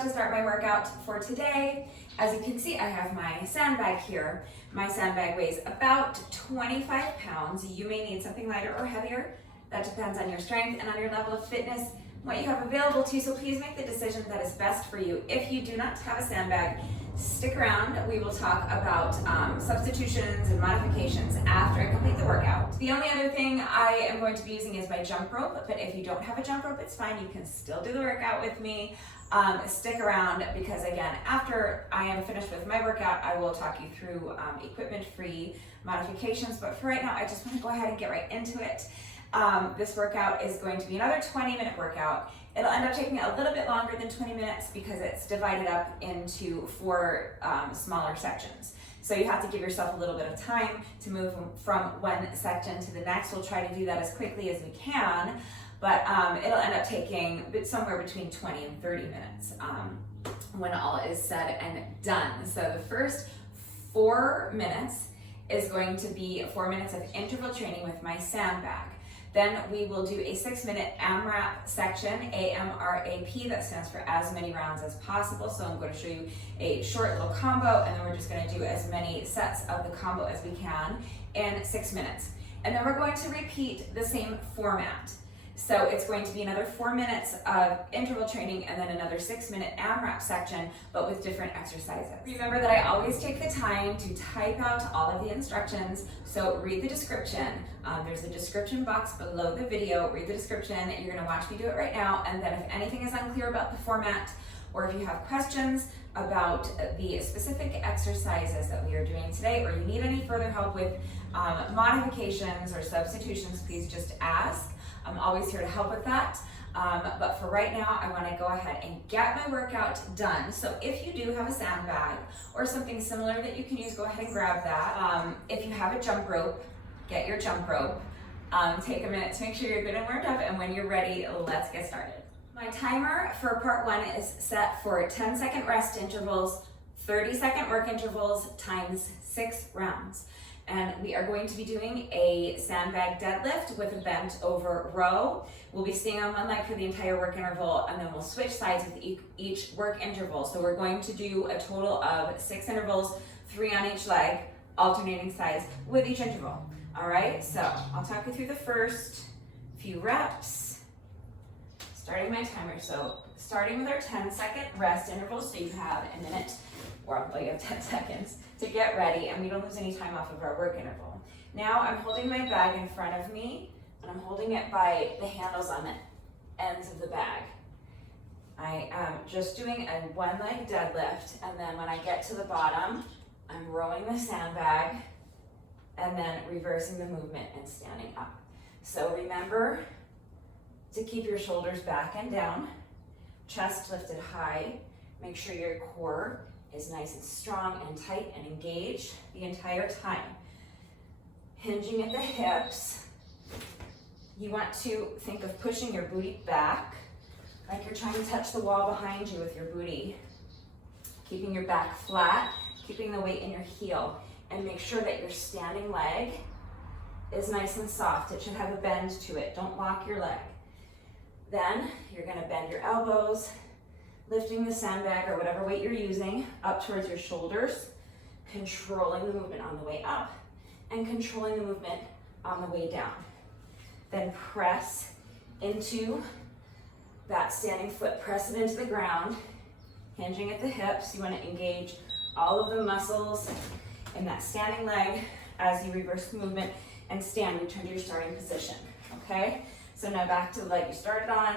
about to start my workout for today. As you can see, I have my sandbag here. My sandbag weighs about 25 pounds. You may need something lighter or heavier. That depends on your strength and on your level of fitness, what you have available to you, so please make the decision that is best for you. If you do not have a sandbag, stick around. We will talk about substitutions and modifications after I complete the workout. The only other thing I am going to be using is my jump rope, but if you don't have a jump rope, it's fine. You can still do the workout with me. Stick around because, again, after I am finished with my workout, I will talk you through equipment-free modifications, but for right now, I just want to go ahead and get right into it. This workout is going to be another 20-minute workout. It'll end up taking a little bit longer than 20 minutes because it's divided up into 4 smaller sections. So you have to give yourself a little bit of time to move from one section to the next. We'll try to do that as quickly as we can, but it'll end up taking somewhere between 20 and 30 minutes when all is said and done. So the first 4 minutes is going to be 4 minutes of interval training with my sandbag. Then we will do a 6-minute AMRAP section, AMRAP, that stands for as many rounds as possible. So I'm going to show you a short little combo, and then we're just going to do as many sets of the combo as we can in 6 minutes. And then we're going to repeat the same format. So it's going to be another 4 minutes of interval training and then another 6-minute AMRAP section, but with different exercises. Remember that I always take the time to type out all of the instructions, so read the description. There's a description box below the video. Read the description. You're going to watch me do it right now, and then if anything is unclear about the format, or if you have questions about the specific exercises that we are doing today, or you need any further help with modifications or substitutions, please just ask. I'm always here to help with that. But for right now, I want to go ahead and get my workout done. So if you do have a sandbag or something similar that you can use, go ahead and grab that. If you have a jump rope, get your jump rope. Take a minute to make sure you're good and warmed up, and when you're ready, let's get started. My timer for part 1 is set for 10-second rest intervals, 30-second work intervals times 6 rounds. And we are going to be doing a sandbag deadlift with a bent over row. We'll be staying on one leg for the entire work interval, and then we'll switch sides with each work interval. So we're going to do a total of 6 intervals, 3 on each leg, alternating sides with each interval. All right, so I'll talk you through the first few reps. Starting my timer, so starting with our 10-second rest interval, so you have a minute, or you have 10 seconds to get ready, and we don't lose any time off of our work interval. Now I'm holding my bag in front of me, and I'm holding it by the handles on the ends of the bag. I am just doing a 1-leg deadlift, and then when I get to the bottom, I'm rowing the sandbag, and then reversing the movement and standing up. So remember to keep your shoulders back and down, chest lifted high. Make sure your core is nice and strong and tight and engaged the entire time. Hinging at the hips. You want to think of pushing your booty back, like you're trying to touch the wall behind you with your booty. Keeping your back flat, keeping the weight in your heel, and make sure that your standing leg is nice and soft. It should have a bend to it. Don't lock your leg. Then you're gonna bend your elbows, lifting the sandbag or whatever weight you're using up towards your shoulders, controlling the movement on the way up and controlling the movement on the way down. Then press into that standing foot, press it into the ground, hinging at the hips. You want to engage all of the muscles in that standing leg as you reverse the movement and stand, return to your starting position, okay? So now back to the leg you started on.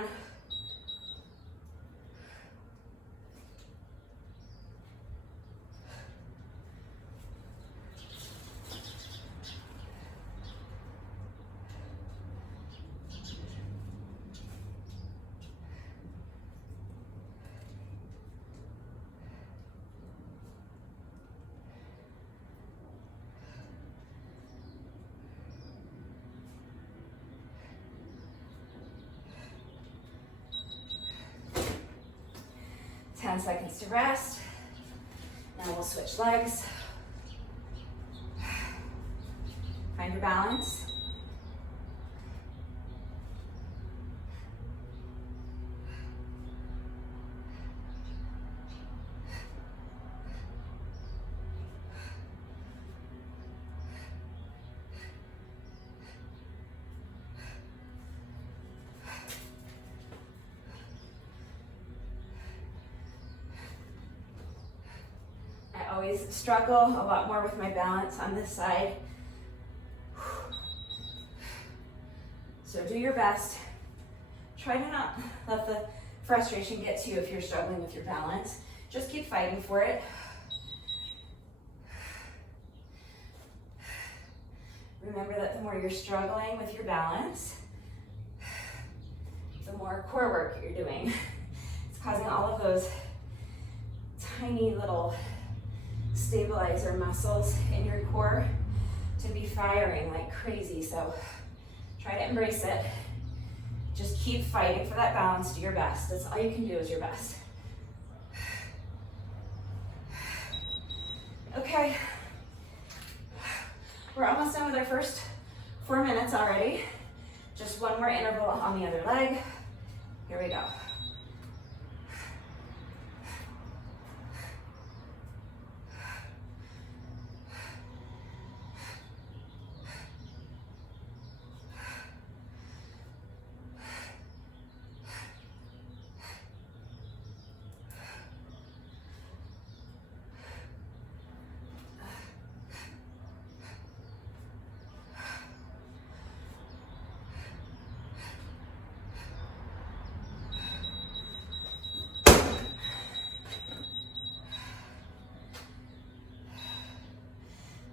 Ten seconds to rest. Now we'll switch legs. Find your balance. always struggle a lot more with my balance on this side. So do your best. Try to not let the frustration get to you if you're struggling with your balance. Just keep fighting for it. Remember that the more you're struggling with your balance, the more core work you're doing. It's causing all of those tiny little stabilizer muscles in your core to be firing like crazy. So try to embrace it. Just keep fighting for that balance. Do your best. That's all you can do is your best. Okay. We're almost done with our first 4 minutes already. Just one more interval on the other leg. Here we go.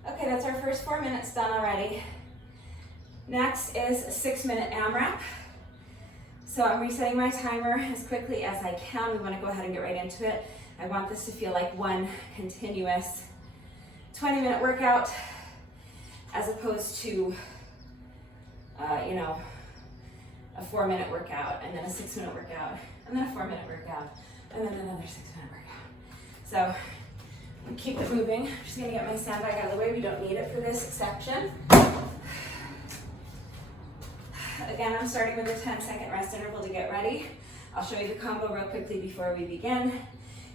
Okay, that's our first 4 minutes done already. Next is a 6-minute AMRAP. So I'm resetting my timer as quickly as I can. We want to go ahead and get right into it. I want this to feel like one continuous 20-minute workout as opposed to, a 4-minute workout and then a 6-minute workout and then a 4-minute workout and then another 6-minute workout. So keep it moving. I'm just gonna get my sandbag out of the way. We don't need it for this section. Again, I'm starting with a 10-second rest interval to get ready. I'll show you the combo real quickly before we begin.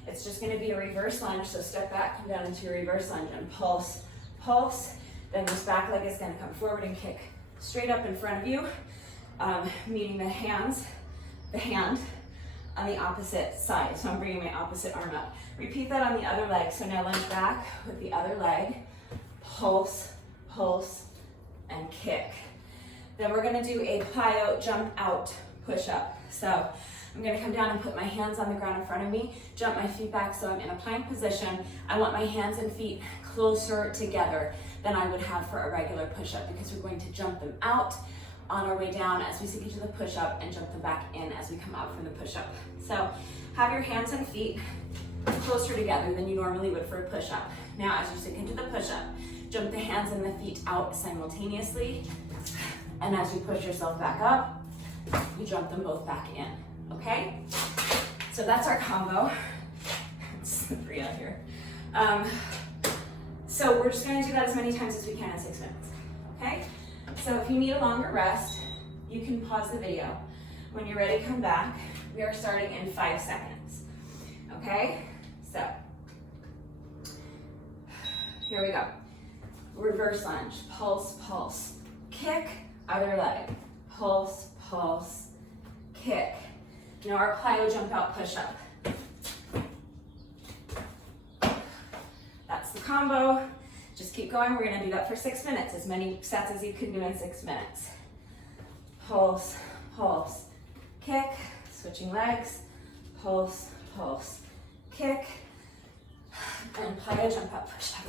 It's just gonna be a reverse lunge. So step back, come down into a reverse lunge and pulse, pulse. Then this back leg is gonna come forward and kick straight up in front of you, meeting the hand on the opposite side. So I'm bringing my opposite arm up. Repeat that on the other leg. So now lunge back with the other leg, pulse, pulse, and kick. Then we're gonna do a plyo jump out push-up. So I'm gonna come down and put my hands on the ground in front of me, jump my feet back so I'm in a plank position. I want my hands and feet closer together than I would have for a regular push-up because we're going to jump them out on our way down as we sink into the push-up and jump them back in as we come out from the push-up. So have your hands and feet closer together than you normally would for a push-up. Now as you sink into the push-up, jump the hands and the feet out simultaneously. And as you push yourself back up, you jump them both back in, okay? So that's our combo. It's slippery out here. So we're just gonna do that as many times as we can in 6 minutes, okay? So if you need a longer rest, you can pause the video. When you're ready, come back. We are starting in 5 seconds, okay? So, here we go. Reverse lunge, pulse, pulse, kick, other leg, pulse, pulse, kick. Now our plyo jump out push-up. That's the combo. Just keep going. We're gonna do that for 6 minutes, as many sets as you can do in 6 minutes. Pulse, pulse, kick, switching legs, pulse, pulse, kick, and plyo jump up push-up.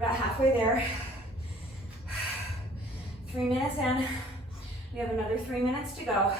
about halfway there. 3 minutes in. We have another 3 minutes to go.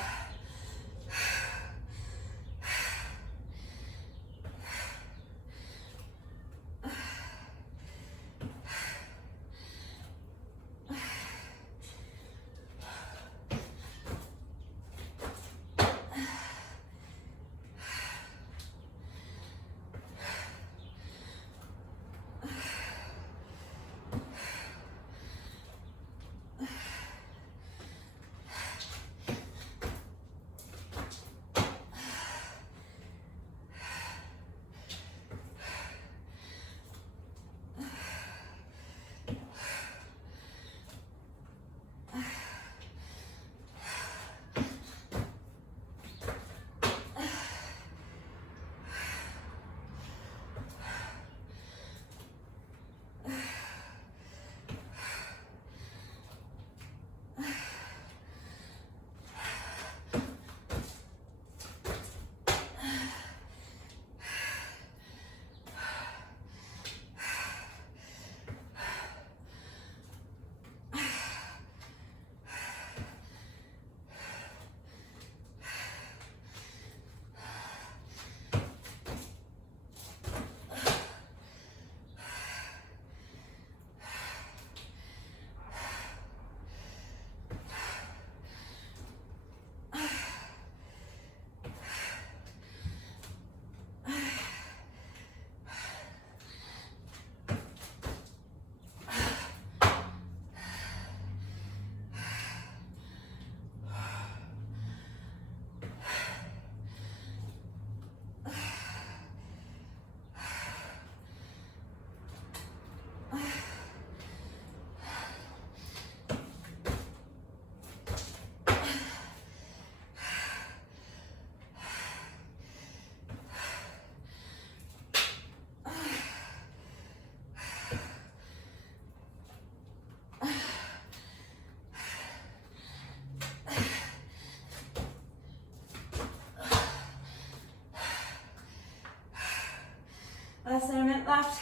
Less than a minute left.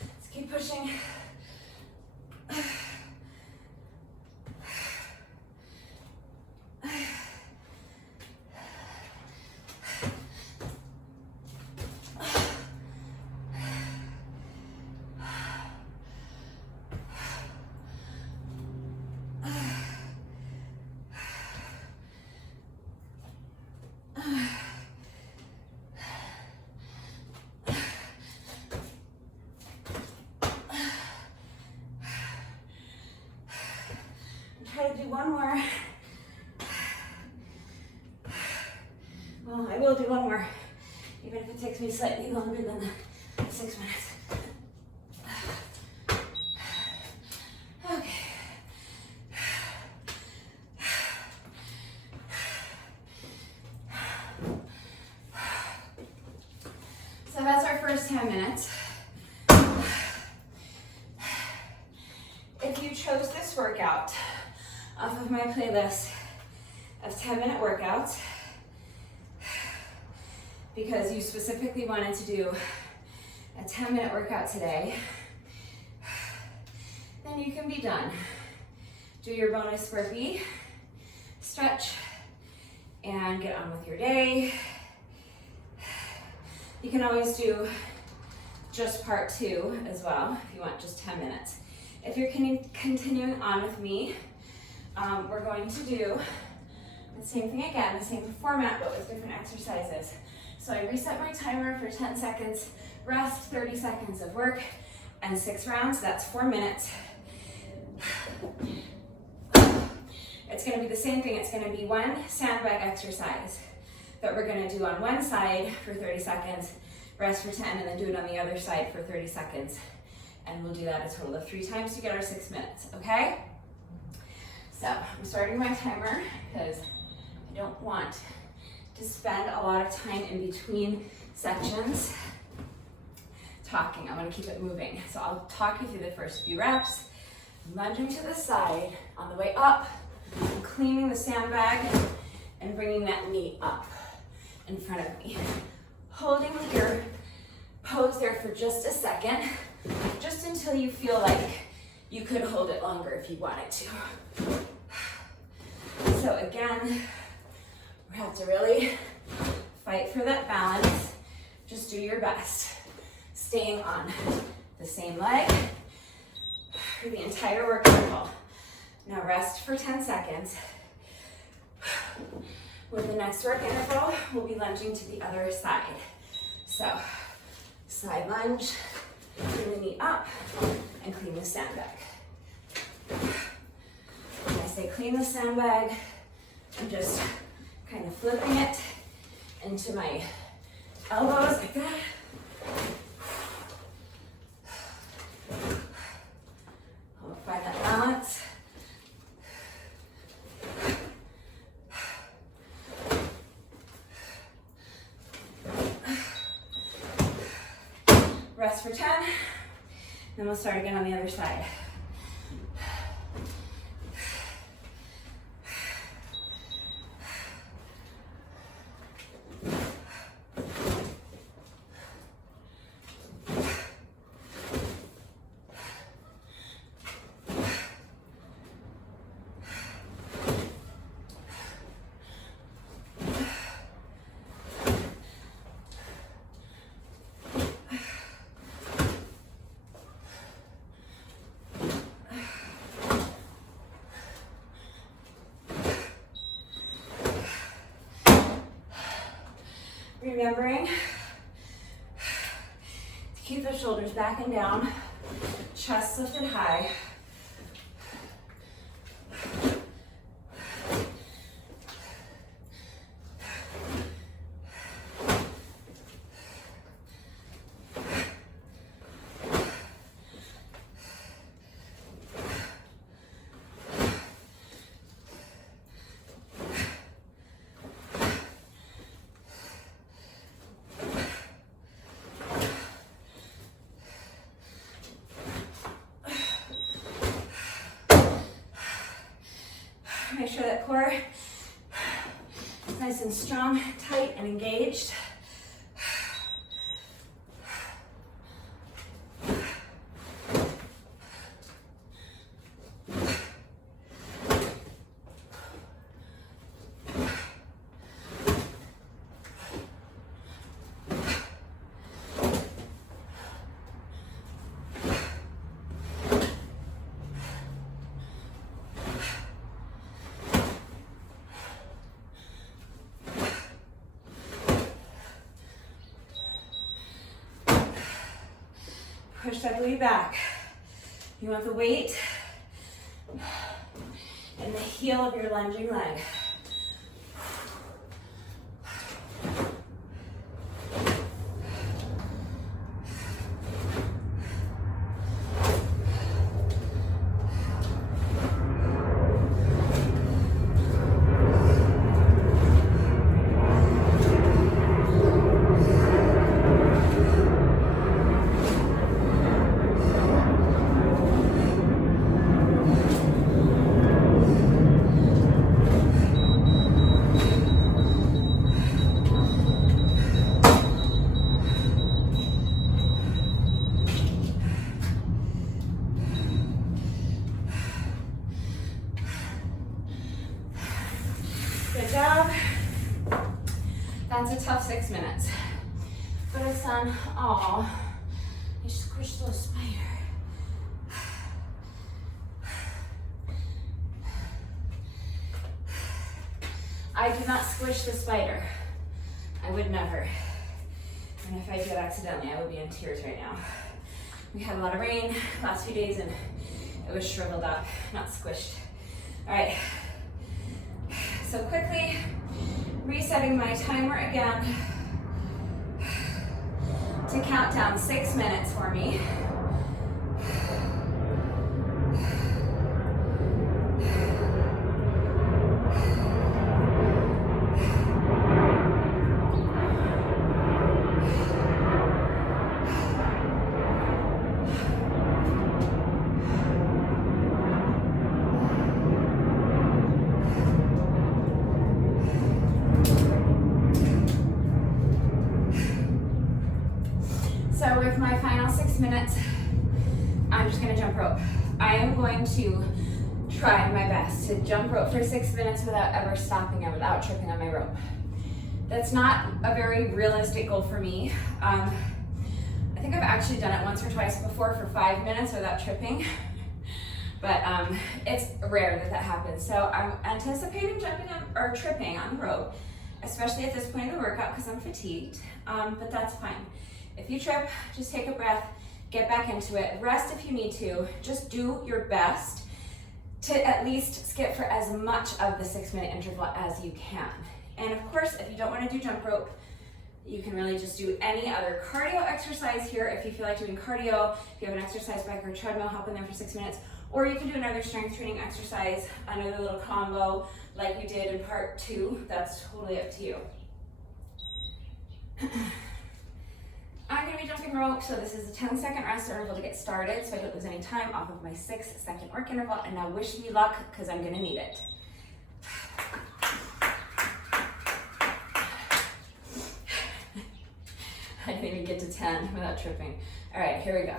Let's keep pushing. Try to do one more. Well, I will do one more, even if it takes me slightly longer than the 6 minutes. Okay. So that's our first 10 minutes. If you chose this workout off of my playlist of 10-minute workouts because you specifically wanted to do a 10-minute workout today, then you can be done. Do your bonus burpee, stretch, and get on with your day. You can always do just part 2 as well if you want just 10 minutes. If you're continuing on with me, we're going to do the same thing again, the same format, but with different exercises. So I reset my timer for 10 seconds, rest, 30 seconds of work, and 6 rounds. That's 4 minutes. It's going to be the same thing. It's going to be one sandbag exercise that we're going to do on one side for 30 seconds, rest for 10, and then do it on the other side for 30 seconds. And we'll do that a total of 3 times to get our 6 minutes, okay? So I'm starting my timer because I don't want to spend a lot of time in between sections talking. I want to keep it moving. So I'll talk you through the first few reps. Lunging to the side. On the way up, I'm cleaning the sandbag and bringing that knee up in front of me. Holding your pose there for just a second, just until you feel like you could hold it longer if you wanted to. So again, we have to really fight for that balance. Just do your best. Staying on the same leg for the entire work interval. Now rest for 10 seconds. With the next work interval, we'll be lunging to the other side. So, side lunge, bring the knee up, and clean the sandbag. When I say clean the sandbag, I'm just kind of flipping it into my elbows like that. I'll find that balance. Rest for 10, then we'll start again on the other side. Remembering to keep the shoulders back and down, chest lifted high. Make sure that core is nice and strong, tight, and engaged. Push that glute back. You want the weight in the heel of your lunging leg. Good job. That's a tough 6 minutes. But it's done all. You squish the spider. I do not squish the spider. I would never. And if I did accidentally, I would be in tears right now. We had a lot of rain last few days and it was shriveled up, not squished. All right. So quickly, resetting my timer again to count down 6 minutes for me. So with my final 6 minutes, I'm just gonna jump rope. I am going to try my best to jump rope for 6 minutes without ever stopping and without tripping on my rope. That's not a very realistic goal for me. I think I've actually done it once or twice before for 5 minutes without tripping, but it's rare that that happens. So I'm anticipating jumping on, or tripping on the rope, especially at this point of the workout because I'm fatigued, but that's fine. If you trip, just take a breath, get back into it, rest if you need to, just do your best to at least skip for as much of the 6 minute interval as you can. And of course, if you don't want to do jump rope, you can really just do any other cardio exercise here. If you feel like doing cardio, if you have an exercise bike or treadmill, hop in there for 6 minutes, or you can do another strength training exercise, another little combo like we did in part 2. That's totally up to you. I'm gonna be jumping rope, so this is a 10-second rest interval to get started, so I don't lose any time off of my 6-second work interval. And now wish me luck, because I'm gonna need it. I didn't even get to 10 without tripping. All right, here we go.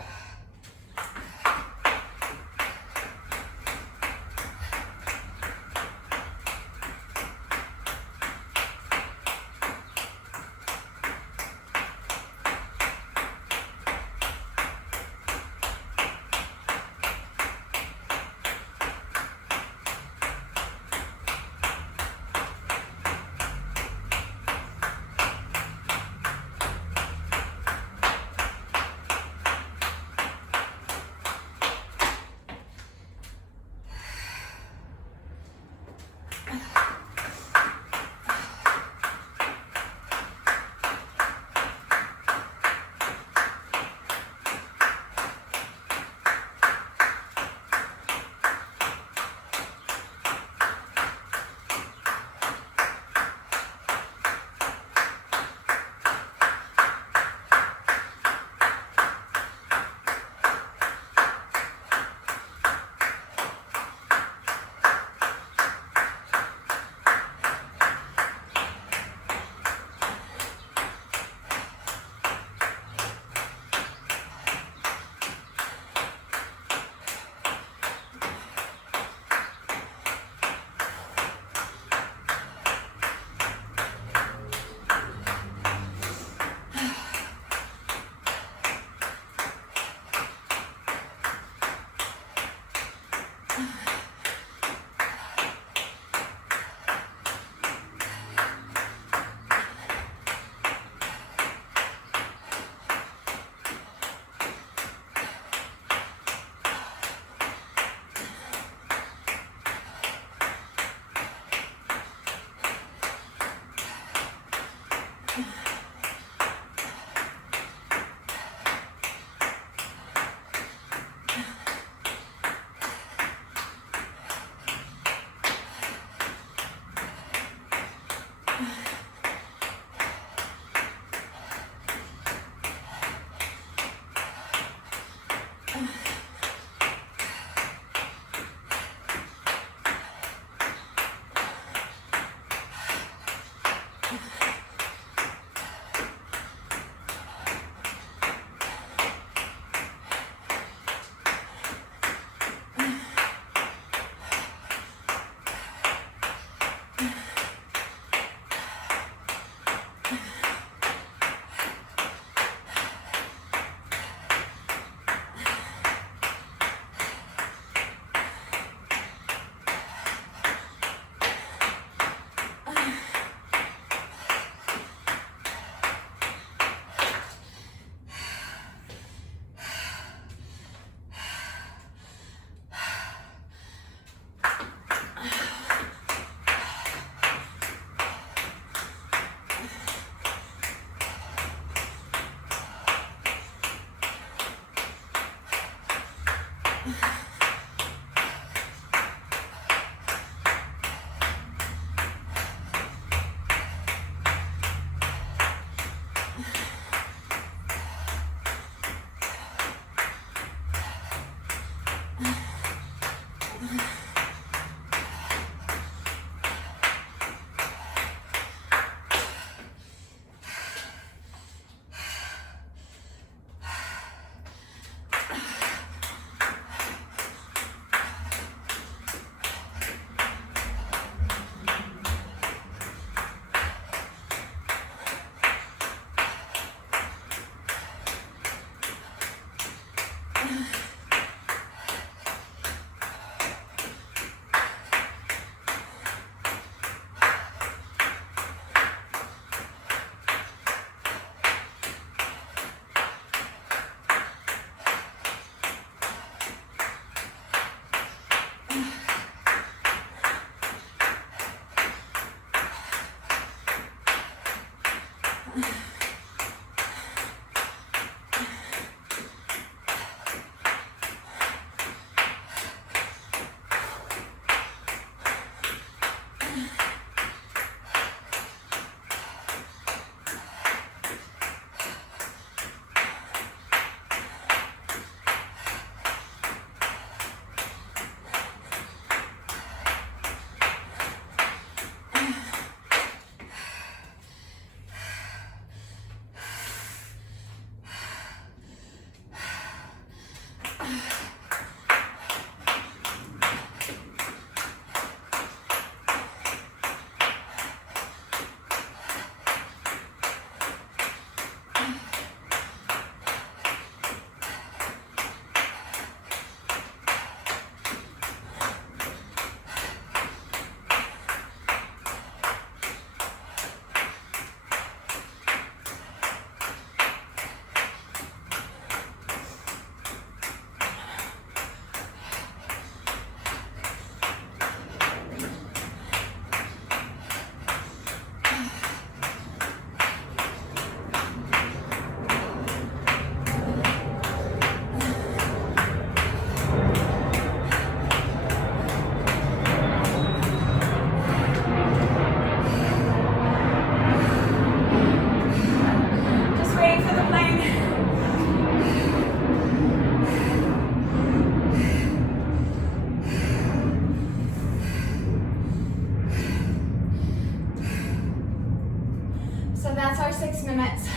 That's our 6 minutes.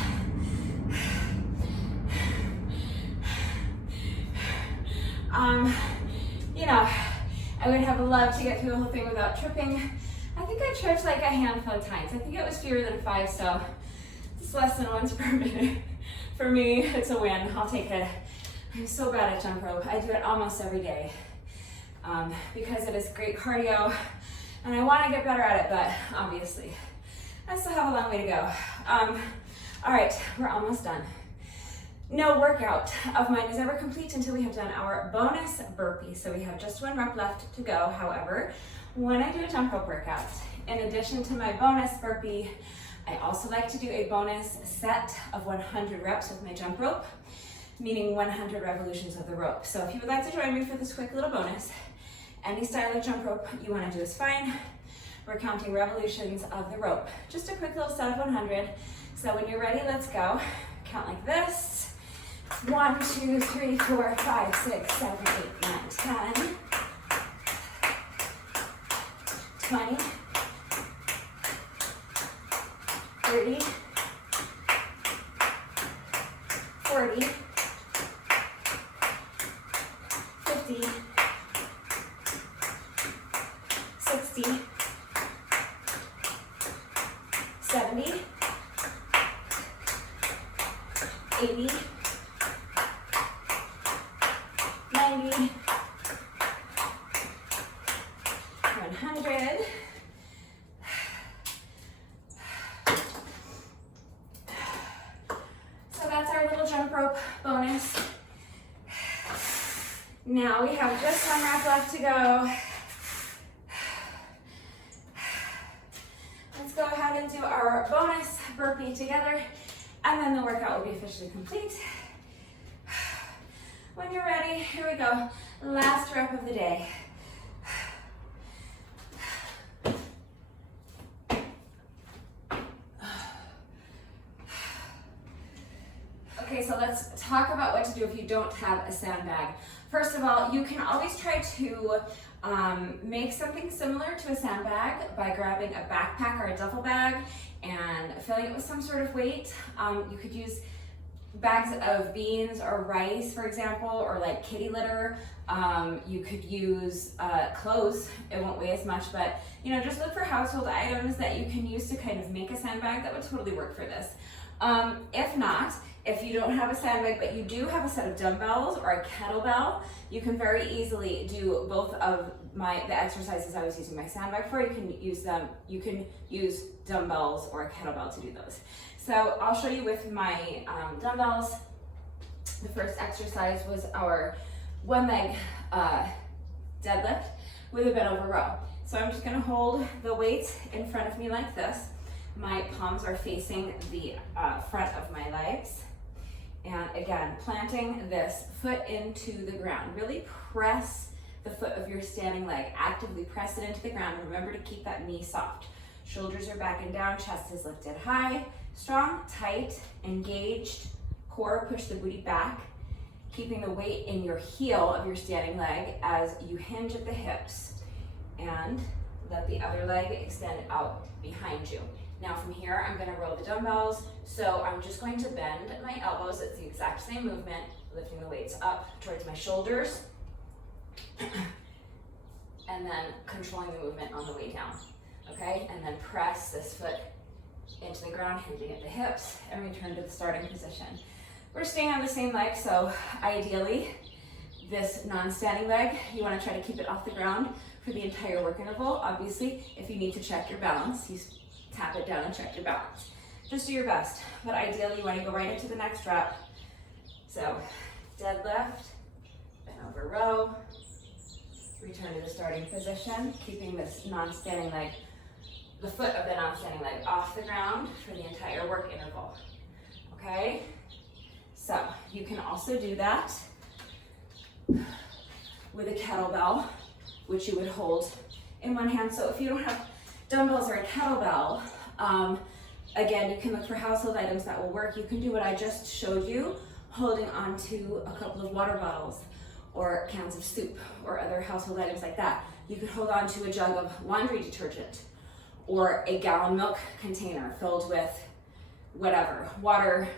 You know, I would have loved to get through the whole thing without tripping. I think I tripped like a handful of times. I think it was fewer than 5, so it's less than once per minute. For me, it's a win. I'll take it. I'm so bad at jump rope. I do it almost every day because it is great cardio, and I want to get better at it, but obviously I still have a long way to go. All right, we're almost done. No workout of mine is ever complete until we have done our bonus burpee. So we have just 1 rep left to go. However, when I do a jump rope workout, in addition to my bonus burpee, I also like to do a bonus set of 100 reps with my jump rope, meaning 100 revolutions of the rope. So if you would like to join me for this quick little bonus, any style of jump rope you want to do is fine. We're counting revolutions of the rope. Just a quick little set of 100. So when you're ready, let's go. Count like this. 1, 2, 3, 4, 5, 6, 7, 8, 9, 10, 20, 30, 40, 50, 60, 70, 80, 90, 100. So that's our little jump rope bonus. Now we have just 1 rep left to go. Let's go ahead and do our bonus burpee together, and then the workout will be officially complete. When you're ready, here we go. Last rep of the day. Okay, so let's talk about what to do if you don't have a sandbag. First of all, you can always try to make something similar to a sandbag by grabbing a backpack or a duffel bag and filling it with some sort of weight. You could use bags of beans or rice, for example, or like kitty litter. You could use clothes. It won't weigh as much, but you know, just look for household items that you can use to kind of make a sandbag that would totally work for this. If not, If you don't have a sandbag, but you do have a set of dumbbells or a kettlebell, you can very easily do both of the exercises I was using my sandbag for. You can use them, you can use dumbbells or a kettlebell to do those. So I'll show you with my dumbbells. The first exercise was our one leg deadlift with a bent over row. So I'm just gonna hold the weights in front of me like this. My palms are facing the front of my legs. And again, planting this foot into the ground. Really press the foot of your standing leg. Actively press it into the ground. Remember to keep that knee soft. Shoulders are back and down, chest is lifted high. Strong, tight, engaged core, push the booty back. Keeping the weight in your heel of your standing leg as you hinge at the hips. And let the other leg extend out behind you. Now from here, I'm gonna row the dumbbells. So I'm just going to bend my elbows. It's the exact same movement, lifting the weights up towards my shoulders. And then controlling the movement on the way down, okay? And then press this foot into the ground, hinging at the hips, and return to the starting position. We're staying on the same leg, so ideally, this non-standing leg, you wanna try to keep it off the ground for the entire work interval. Obviously, if you need to check your balance, you tap it down and check your balance. Just do your best, but ideally you wanna go right into the next rep. So, deadlift, bend over row, return to the starting position, keeping this non-standing leg, the foot of the non-standing leg off the ground for the entire work interval, okay? So, you can also do that with a kettlebell, which you would hold in one hand. So if you don't have dumbbells or a kettlebell, again, you can look for household items that will work. You can do what I just showed you, holding onto a couple of water bottles or cans of soup or other household items like that. You could hold on to a jug of laundry detergent or a gallon milk container filled with whatever, water,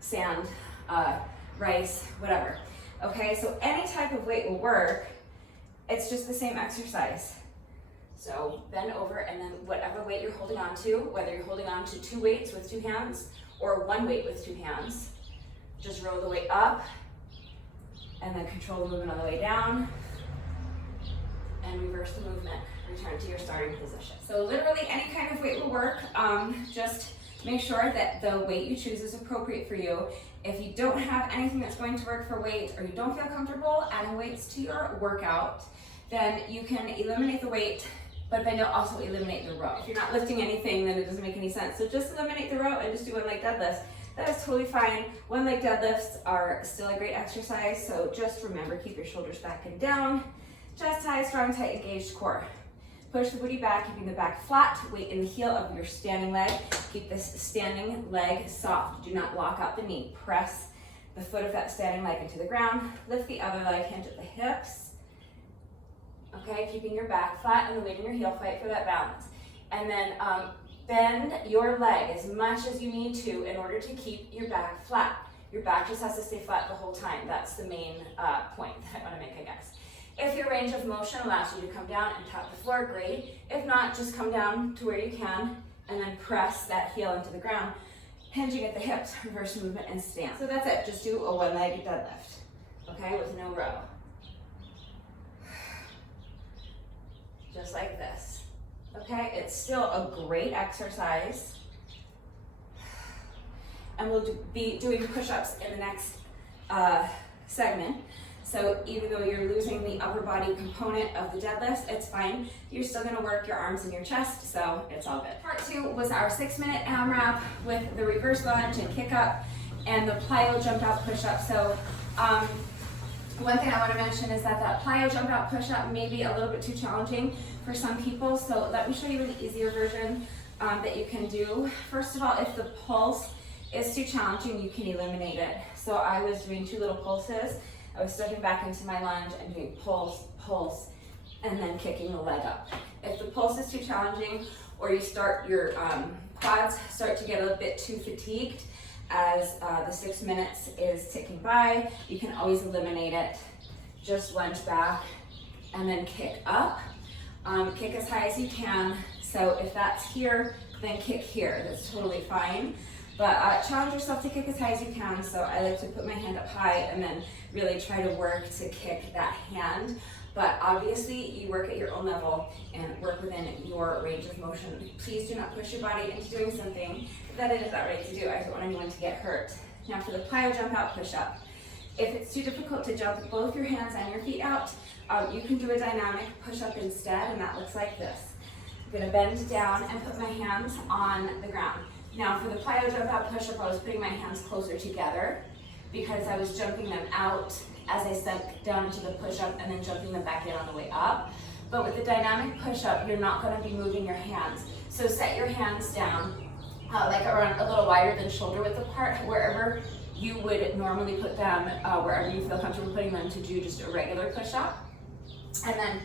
sand, rice, whatever. Okay, so any type of weight will work. It's just the same exercise. So bend over, and then whatever weight you're holding on to, whether you're holding on to 2 weights with 2 hands or 1 weight with 2 hands, just row the weight up and then control the movement on the way down and reverse the movement. Return to your starting position. So literally any kind of weight will work. Just make sure that the weight you choose is appropriate for you. If you don't have anything that's going to work for weight, or you don't feel comfortable adding weights to your workout, then you can eliminate the weight, but then you'll also eliminate the row. If you're not lifting anything, then it doesn't make any sense. So just eliminate the row and just do one leg deadlifts. That is totally fine. One leg deadlifts are still a great exercise, so just remember, keep your shoulders back and down, chest high, strong, tight, engaged core. Push the booty back, keeping the back flat, weight in the heel of your standing leg. Keep this standing leg soft. Do not lock out the knee. Press the foot of that standing leg into the ground. Lift the other leg, hinge at the hips. Okay, keeping your back flat and the weight in your heel, fight for that balance. And then bend your leg as much as you need to in order to keep your back flat. Your back just has to stay flat the whole time. That's the main point that I want to make, I guess. If your range of motion allows you to come down and tap the floor, great. If not, just come down to where you can and then press that heel into the ground, hinging at the hips, reverse movement, and stand. So that's it. Just do a one-legged deadlift, okay, with no row. Just like this, okay? It's still a great exercise. And we'll be doing push-ups in the next segment. So even though you're losing the upper body component of the deadlifts, it's fine. You're still gonna work your arms and your chest, so it's all good. Part 2 was our 6-minute AMRAP with the reverse lunge and kick up and the plyo jump out push up. So one thing I wanna mention is that plyo jump out push up may be a little bit too challenging for some people. So let me show you the easier version that you can do. First of all, if the pulse is too challenging, you can eliminate it. So I was doing 2 little pulses. I was stepping back into my lunge and doing pulse, pulse, and then kicking the leg up. If the pulse is too challenging, or you start your quads start to get a little bit too fatigued as the 6 minutes is ticking by, you can always eliminate it. Just lunge back and then kick up. Kick as high as you can. So if that's here, then kick here. That's totally fine. But challenge yourself to kick as high as you can. So I like to put my hand up high and then really try to work to kick that hand. But obviously you work at your own level and work within your range of motion. Please do not push your body into doing something that it is not ready to do. I don't want anyone to get hurt. Now for the plyo jump out push up. If it's too difficult to jump both your hands and your feet out, you can do a dynamic push up instead, and that looks like this. I'm gonna bend down and put my hands on the ground. Now for the plyo jump out push up, I was putting my hands closer together because I was jumping them out as I sunk down into the push-up and then jumping them back in on the way up. But with the dynamic push-up, you're not going to be moving your hands. So set your hands down like around a little wider than shoulder width apart, wherever you would normally put them, wherever you feel comfortable putting them to do just a regular push-up. And then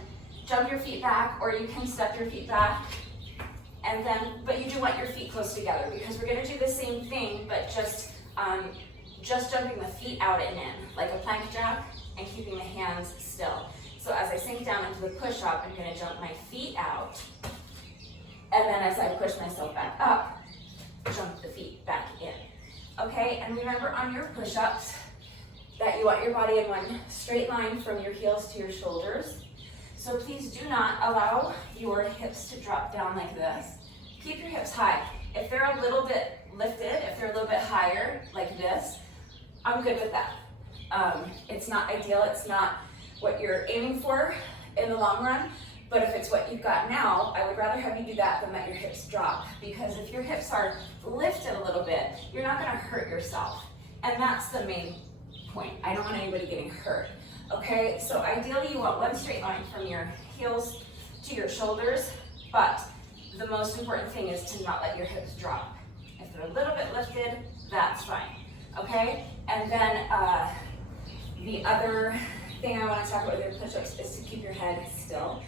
jump your feet back, or you can step your feet back. And then, but you do want your feet close together because we're going to do the same thing, but just jumping the feet out and in, like a plank jack, and keeping the hands still. So as I sink down into the push-up, I'm going to jump my feet out, and then as I push myself back up, jump the feet back in. Okay, and remember on your push-ups that you want your body in one straight line from your heels to your shoulders. So please do not allow your hips to drop down like this. Keep your hips high. If they're a little bit lifted, if they're a little bit higher, like this, I'm good with that. It's not ideal, it's not what you're aiming for in the long run, but if it's what you've got now, I would rather have you do that than let your hips drop, because if your hips are lifted a little bit, you're not gonna hurt yourself. And that's the main point. I don't want anybody getting hurt. Okay, so ideally you want one straight line from your heels to your shoulders, but the most important thing is to not let your hips drop. If they're a little bit lifted, that's fine. Okay, and then the other thing I want to talk about with your push-ups is to keep your head still.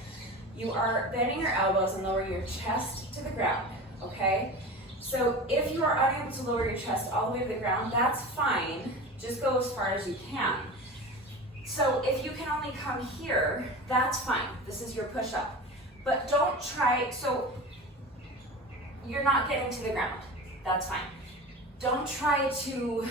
You are bending your elbows and lowering your chest to the ground, okay? So if you are unable to lower your chest all the way to the ground, that's fine. Just go as far as you can. So if you can only come here, that's fine. This is your push-up. But don't try, so you're not getting to the ground. That's fine. Don't try to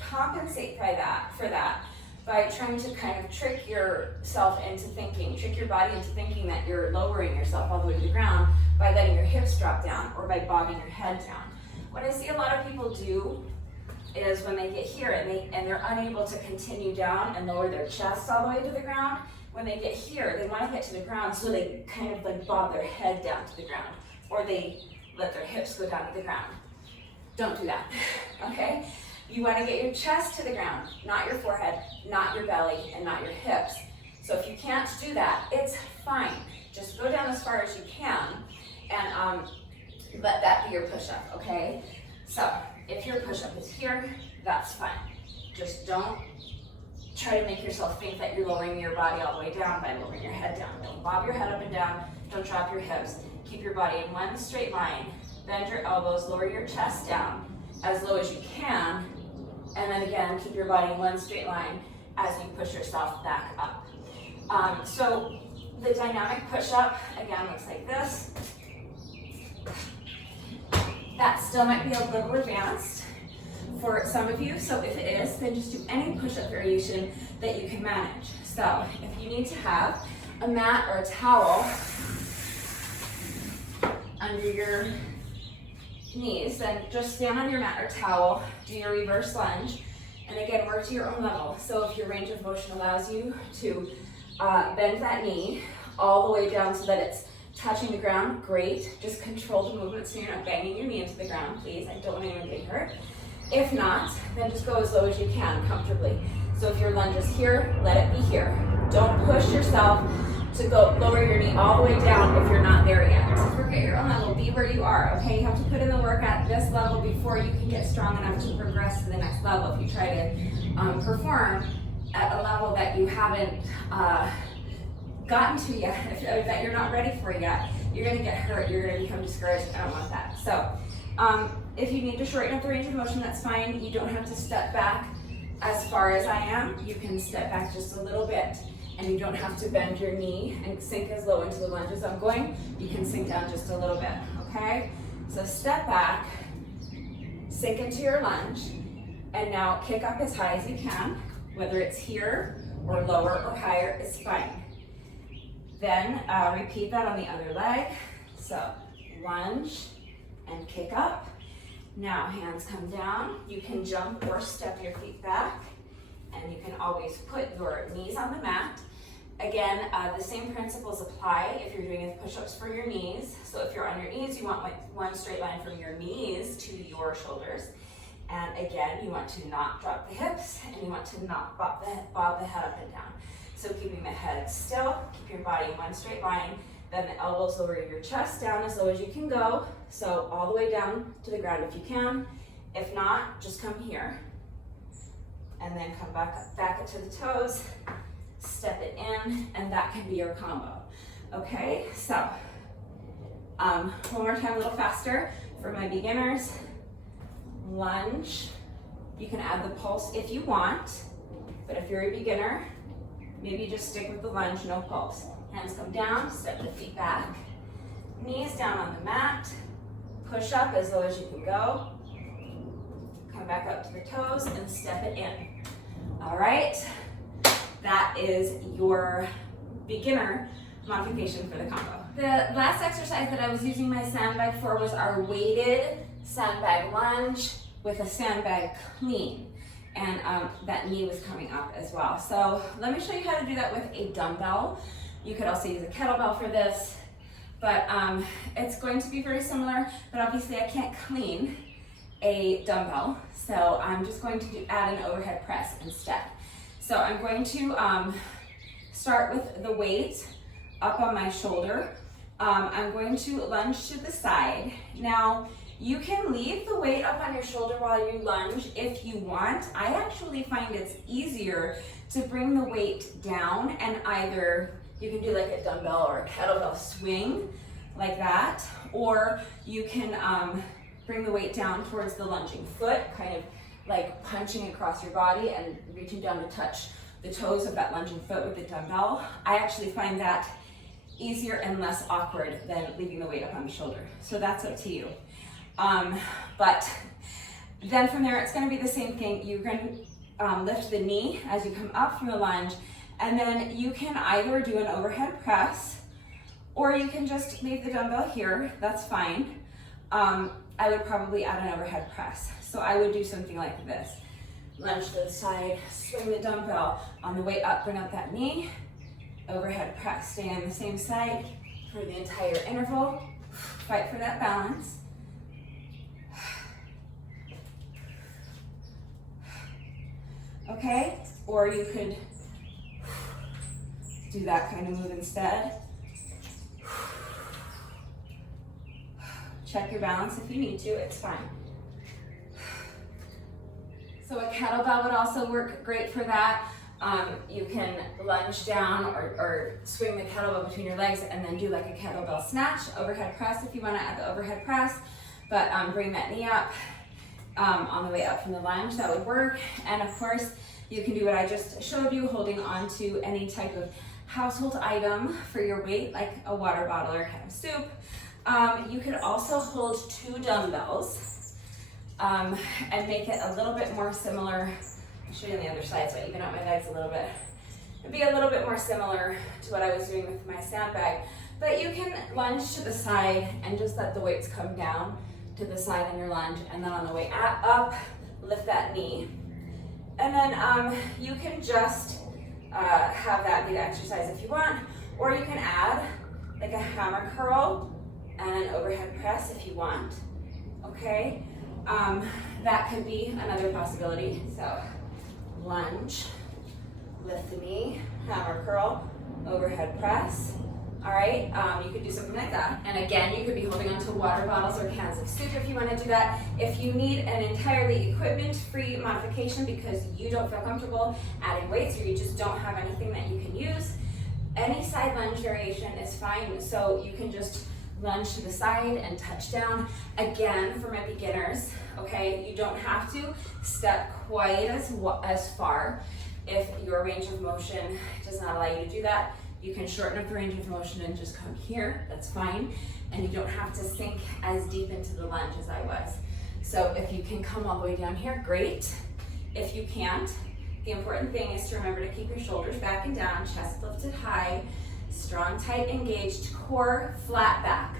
compensate for that by trying to kind of trick yourself into thinking, trick your body into thinking that you're lowering yourself all the way to the ground by letting your hips drop down or by bobbing your head down. What I see a lot of people do is when they get here and they're unable to continue down and lower their chest all the way to the ground, when they get here, they want to get to the ground, so they kind of like bob their head down to the ground, or they let their hips go down to the ground. Don't do that, okay? You want to get your chest to the ground, not your forehead, not your belly, and not your hips. So if you can't do that, it's fine. Just go down as far as you can and let that be your push-up, okay? So if your push-up is here, that's fine. Just don't try to make yourself think that you're lowering your body all the way down by lowering your head down. Don't bob your head up and down. Don't drop your hips. Keep your body in one straight line. Bend your elbows, lower your chest down as low as you can, and then again, keep your body in one straight line as you push yourself back up. So the dynamic push-up, again, looks like this. That still might be a little advanced for some of you, so if it is, then just do any push-up variation that you can manage. So if you need to have a mat or a towel under your knees, then just stand on your mat or towel, do your reverse lunge, and again, work to your own level. So if your range of motion allows you to bend that knee all the way down so that it's touching the ground, great. Just control the movement so you're not banging your knee into the ground, please. I don't want anyone getting hurt. If not, then just go as low as you can comfortably. So if your lunge is here, let it be here. Don't push yourself to go lower your knee all the way down if you're not there yet. Work at your own level, be where you are, okay? You have to put in the work at this level before you can get strong enough to progress to the next level. If you try to perform at a level that you haven't gotten to yet, that you're not ready for yet, you're gonna get hurt, you're gonna become discouraged. I don't want that. So if you need to shorten up the range of motion, that's fine. You don't have to step back as far as I am. You can step back just a little bit, and you don't have to bend your knee and sink as low into the lunge as I'm going. You can sink down just a little bit, okay? So step back, sink into your lunge, and now kick up as high as you can, whether it's here or lower or higher is fine. Then repeat that on the other leg. So lunge and kick up. Now hands come down. You can jump or step your feet back, and you can always put your knees on the mat. Again, the same principles apply if you're doing push-ups for your knees. So if you're on your knees, you want one straight line from your knees to your shoulders. And again, you want to not drop the hips, and you want to not bob the head up and down. So keeping the head still, keep your body in one straight line, then the elbows lower your chest down as low as you can go. So all the way down to the ground if you can. If not, just come here. And then come back to the toes, step it in, and that can be your combo. Okay, so one more time, a little faster for my beginners. Lunge. You can add the pulse if you want, but if you're a beginner, maybe just stick with the lunge, no pulse. Hands come down, step the feet back. Knees down on the mat. Push up as low as you can go. Come back up to the toes and step it in. All right, that is your beginner modification for the combo. The last exercise that I was using my sandbag for was our weighted sandbag lunge with a sandbag clean. And that knee was coming up as well. So let me show you how to do that with a dumbbell. You could also use a kettlebell for this, but it's going to be very similar, but obviously I can't clean a dumbbell. So I'm just going to add an overhead press instead. So I'm going to start with the weight up on my shoulder. I'm going to lunge to the side. Now, you can leave the weight up on your shoulder while you lunge if you want. I actually find it's easier to bring the weight down, and either you can do like a dumbbell or a kettlebell swing like that, or you can bring the weight down towards the lunging foot, kind of like punching across your body and reaching down to touch the toes of that lunging foot with the dumbbell. I actually find that easier and less awkward than leaving the weight up on the shoulder. So that's up to you. But then from there, it's going to be the same thing. You're going to lift the knee as you come up from the lunge, and then you can either do an overhead press, or you can just leave the dumbbell here. That's fine. I would probably add an overhead press. So I would do something like this. Lunge to the side, swing the dumbbell. On the way up, bring up that knee, overhead press. Stay on the same side for the entire interval. Fight for that balance. Okay, or you could do that kind of move instead. Check your balance if you need to, it's fine. So a kettlebell would also work great for that. You can lunge down or swing the kettlebell between your legs and then do like a kettlebell snatch, overhead press if you want to add the overhead press, but bring that knee up on the way up from the lunge, that would work. And of course, you can do what I just showed you, holding on to any type of household item for your weight, like a water bottle or a can of soup. You could also hold 2 dumbbells and make it a little bit more similar. I'll show you on the other side so I even out my legs a little bit. It'd be a little bit more similar to what I was doing with my sandbag. But you can lunge to the side and just let the weights come down to the side on your lunge, and then on the way up, lift that knee. And then you can just have that be the exercise if you want, or you can add like a hammer curl and an overhead press if you want, okay? That could be another possibility. So lunge, lift the knee, hammer curl, overhead press. All right, you could do something like that. And again, you could be holding onto water bottles or cans of soup if you want to do that. If you need an entirely equipment-free modification because you don't feel comfortable adding weights or you just don't have anything that you can use, any side lunge variation is fine. So you can just lunge to the side and touch down. Again, for my beginners, okay, you don't have to step quite as far. If your range of motion does not allow you to do that, you can shorten up the range of motion and just come here, that's fine. And you don't have to sink as deep into the lunge as I was. So if you can come all the way down here, great. If you can't, the important thing is to remember to keep your shoulders back and down, chest lifted high, strong, tight, engaged core, flat back.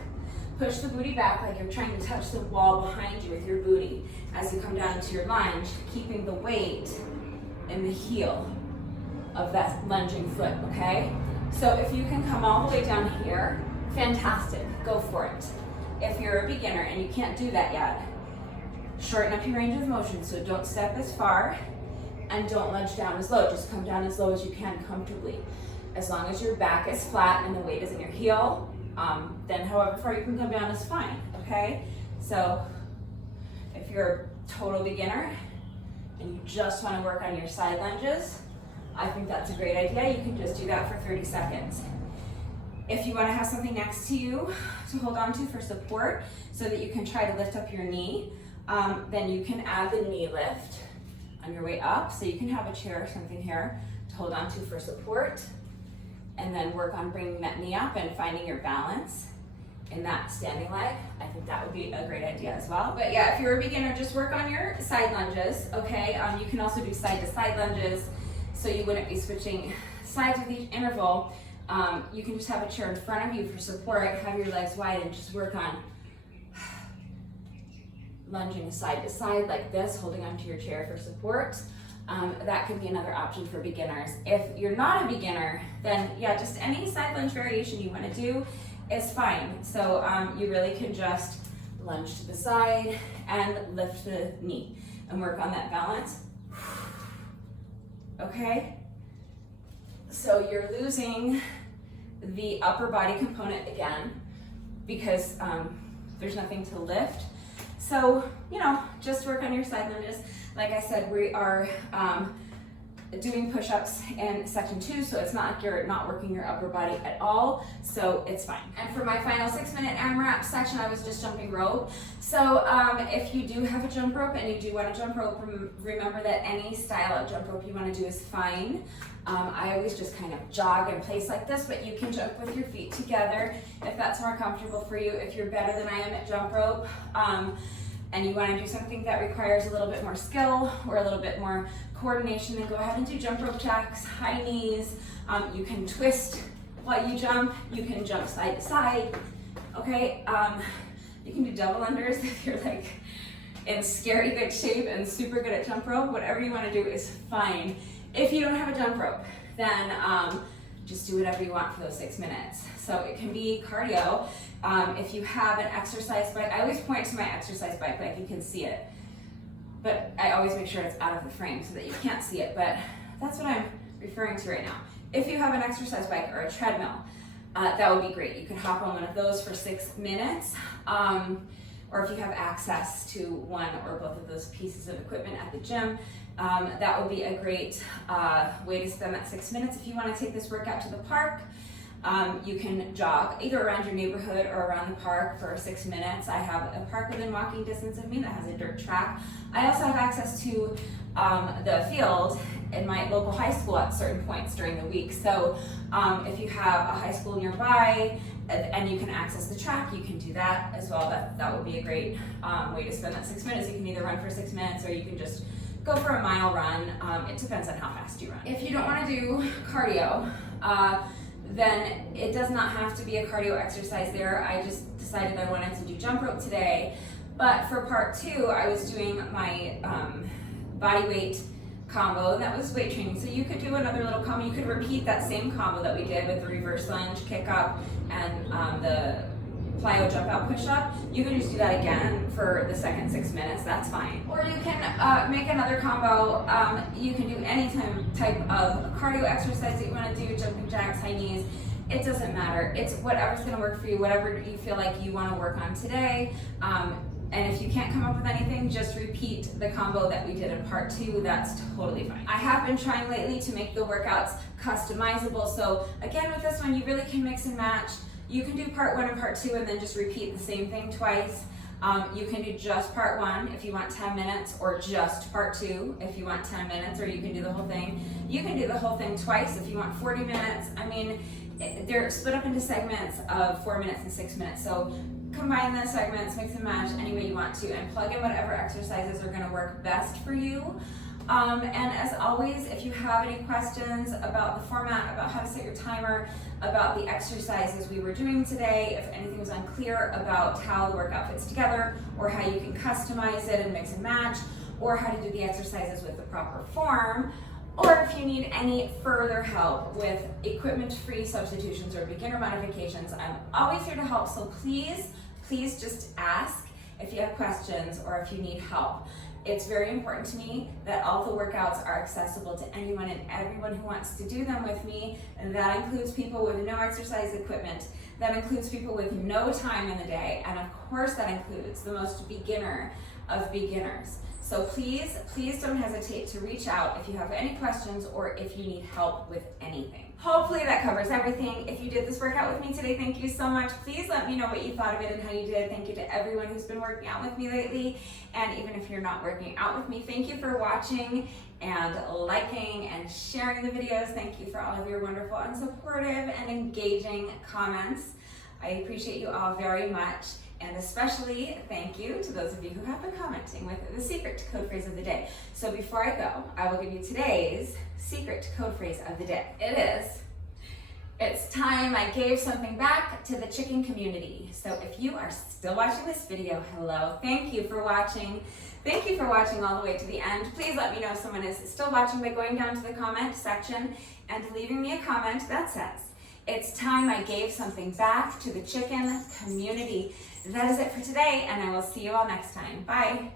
Push the booty back like you're trying to touch the wall behind you with your booty as you come down into your lunge, keeping the weight in the heel of that lunging foot, okay? So if you can come all the way down here, fantastic, go for it. If you're a beginner and you can't do that yet, shorten up your range of motion, so don't step as far and don't lunge down as low, just come down as low as you can comfortably. As long as your back is flat and the weight is in your heel, then however far you can come down is fine, okay? So if you're a total beginner and you just want to work on your side lunges, I think that's a great idea. You can just do that for 30 seconds. If you want to have something next to you to hold on to for support so that you can try to lift up your knee, then you can add the knee lift on your way up. So you can have a chair or something here to hold on to for support, and then work on bringing that knee up and finding your balance in that standing leg. I think that would be a great idea as well. But yeah, if you're a beginner, just work on your side lunges, okay? You can also do side to side lunges, so you wouldn't be switching sides with each interval. You can just have a chair in front of you for support, have your legs wide, and just work on lunging side to side like this, holding onto your chair for support. That could be another option for beginners. If you're not a beginner, then yeah, just any side lunge variation you want to do is fine. So you really can just lunge to the side and lift the knee and work on that balance. Okay? So you're losing the upper body component again because there's nothing to lift. So, you know, just work on your side lunges. Like I said, we are doing push-ups in section 2, so it's not like you're not working your upper body at all, so it's fine. And for my final 6-minute AMRAP section, I was just jumping rope. So if you do have a jump rope and you do want to jump rope, remember that any style of jump rope you want to do is fine. I always just kind of jog in place like this, but you can jump with your feet together if that's more comfortable for you. If you're better than I am at jump rope, and you want to do something that requires a little bit more skill or a little bit more coordination, then go ahead and do jump rope jacks, high knees. You can twist while you jump. You can jump side to side. Okay, you can do double unders if you're like in scary good shape and super good at jump rope. Whatever you want to do is fine. If you don't have a jump rope, then just do whatever you want for those 6 minutes. So it can be cardio. If you have an exercise bike, I always point to my exercise bike like you can see it. But I always make sure it's out of the frame so that you can't see it, but that's what I'm referring to right now. If you have an exercise bike or a treadmill, that would be great. You could hop on one of those for 6 minutes. Or if you have access to one or both of those pieces of equipment at the gym, that would be a great way to spend that 6 minutes. If you want to take this workout to the park, you can jog either around your neighborhood or around the park for 6 minutes. I have a park within walking distance of me that has a dirt track. I also have access to the field in my local high school at certain points during the week. So if you have a high school nearby and you can access the track, you can do that as well. That would be a great way to spend that 6 minutes. You can either run for 6 minutes or you can just go for a mile run. It depends on how fast you run. If you don't want to do cardio, then it does not have to be a cardio exercise there. I just decided I wanted to do jump rope today. But for part 2, I was doing my body weight combo. That was weight training. So you could do another little combo. You could repeat that same combo that we did with the reverse lunge, kick up, and the plyo jump out push up. You can just do that again for the second 6 minutes. That's fine. Or you can make another combo. You can do any type of cardio exercise that you want to do, jumping jacks, high knees. It doesn't matter. It's whatever's going to work for you, whatever you feel like you want to work on today. And if you can't come up with anything, just repeat the combo that we did in part 2. That's totally fine. I have been trying lately to make the workouts customizable. So again, with this one, you really can mix and match. You can do part 1 and part 2 and then just repeat the same thing twice. You can do just part 1 if you want 10 minutes, or just part 2 if you want 10 minutes, or you can do the whole thing. You can do the whole thing twice if you want 40 minutes. I mean, they're split up into segments of 4 minutes and 6 minutes. So combine the segments, mix and match any way you want to, and plug in whatever exercises are gonna work best for you. And as always, if you have any questions about the format, about how to set your timer, about the exercises we were doing today, if anything was unclear about how the workout fits together, or how you can customize it and mix and match, or how to do the exercises with the proper form, or if you need any further help with equipment-free substitutions or beginner modifications, I'm always here to help, so please just ask if you have questions or if you need help. It's very important to me that all the workouts are accessible to anyone and everyone who wants to do them with me, and that includes people with no exercise equipment, that includes people with no time in the day, and of course that includes the most beginner of beginners. So please don't hesitate to reach out if you have any questions or if you need help with anything. Hopefully that covers everything. If you did this workout with me today, thank you so much. Please let me know what you thought of it and how you did. Thank you to everyone who's been working out with me lately. And even if you're not working out with me, thank you for watching and liking and sharing the videos. Thank you for all of your wonderful and supportive and engaging comments. I appreciate you all very much. And especially thank you to those of you who have been commenting with the secret code phrase of the day. So before I go, I will give you today's secret code phrase of the day. It is, it's time I gave something back to the chicken community. So if you are still watching this video, hello, thank you for watching. Thank you for watching all the way to the end. Please let me know if someone is still watching by going down to the comment section and leaving me a comment that says, it's time I gave something back to the chicken community. That is it for today, and I will see you all next time. Bye.